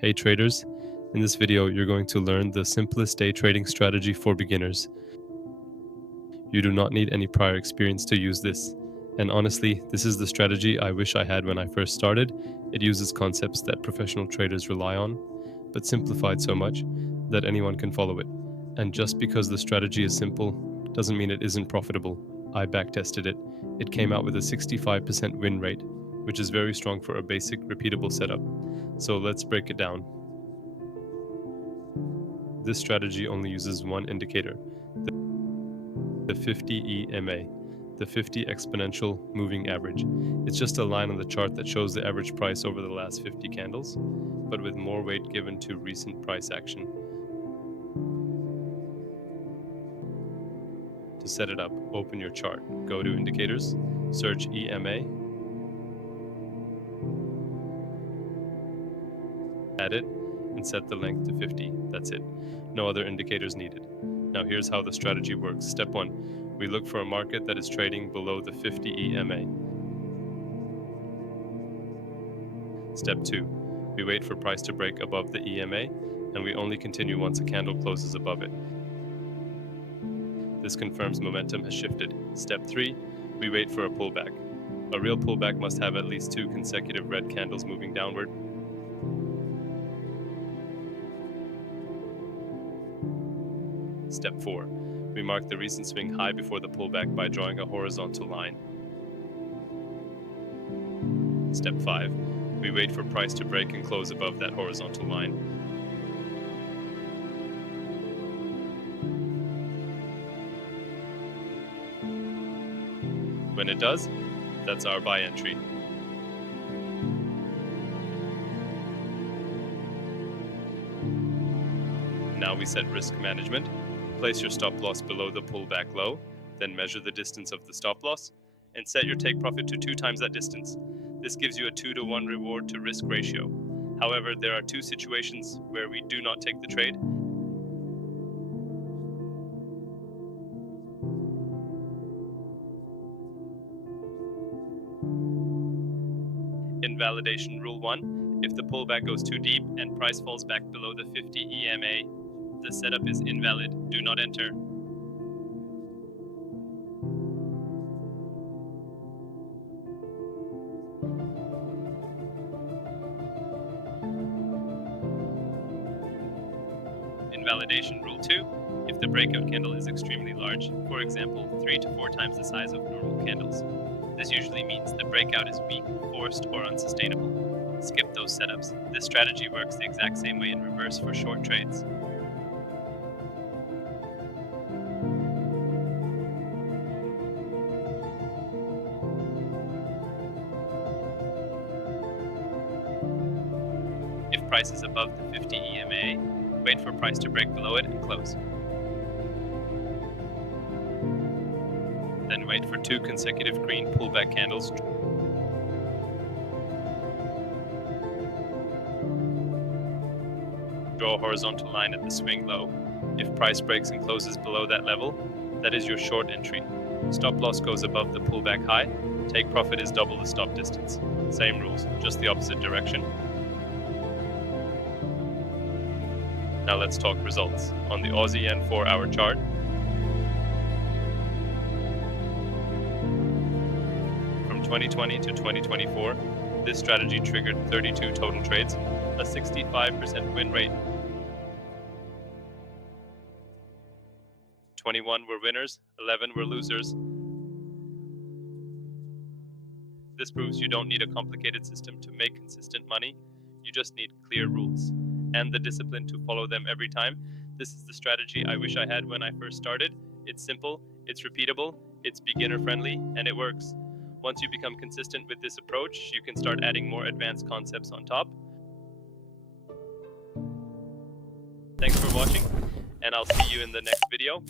Hey traders, in this video you're going to learn the simplest day trading strategy for beginners. You do not need any prior experience to use this. And honestly, this is the strategy I wish I had when I first started. It uses concepts that professional traders rely on, but simplified so much that anyone can follow it. And just because the strategy is simple doesn't mean it isn't profitable. I backtested it. It came out with a 65% win rate, which is very strong for a basic repeatable setup. So let's break it down. This strategy only uses one indicator, the 50 EMA, the 50 exponential moving average. It's just a line on the chart that shows the average price over the last 50 candles, but with more weight given to recent price action. To set it up, open your chart, go to Indicators, search EMA, add it, and set the length to 50. That's it. No other indicators needed. Now here's how the strategy works. Step 1. We look for a market that is trading below the 50 EMA. Step 2. We wait for price to break above the EMA, and we only continue once a candle closes above it. This confirms momentum has shifted. Step 3. We wait for a pullback. A real pullback must have at least 2 consecutive red candles moving downward. Step 4. We mark the recent swing high before the pullback by drawing a horizontal line. Step 5. We wait for price to break and close above that horizontal line. When it does, that's our buy entry. Now we set risk management. Place your stop loss below the pullback low, then measure the distance of the stop loss, and set your take profit to 2 times that distance. This gives you a 2-to-1 reward to risk ratio. However, there are 2 situations where we do not take the trade. Invalidation Rule 1. If the pullback goes too deep and price falls back below the 50 EMA, the setup is invalid. Do not enter. Invalidation Rule 2. If the breakout candle is extremely large, for example, 3 to 4 times the size of normal candles, this usually means the breakout is weak, forced, or unsustainable. Skip those setups. This strategy works the exact same way in reverse for short trades. If price is above the 50 EMA, wait for price to break below it and close. Then wait for 2 consecutive green pullback candles. Draw a horizontal line at the swing low. If price breaks and closes below that level, that is your short entry. Stop loss goes above the pullback high. Take profit is double the stop distance. Same rules, just the opposite direction. Now let's talk results. On the Aussie Yen 4-hour chart, from 2020 to 2024, this strategy triggered 32 total trades, a 65% win rate. 21 were winners, 11 were losers. This proves you don't need a complicated system to make consistent money. You just need clear rules and the discipline to follow them every time. This is the strategy I wish I had when I first started. It's simple, it's repeatable, it's beginner friendly, and it works. Once you become consistent with this approach, you can start adding more advanced concepts on top. Thanks for watching, and I'll see you in the next video.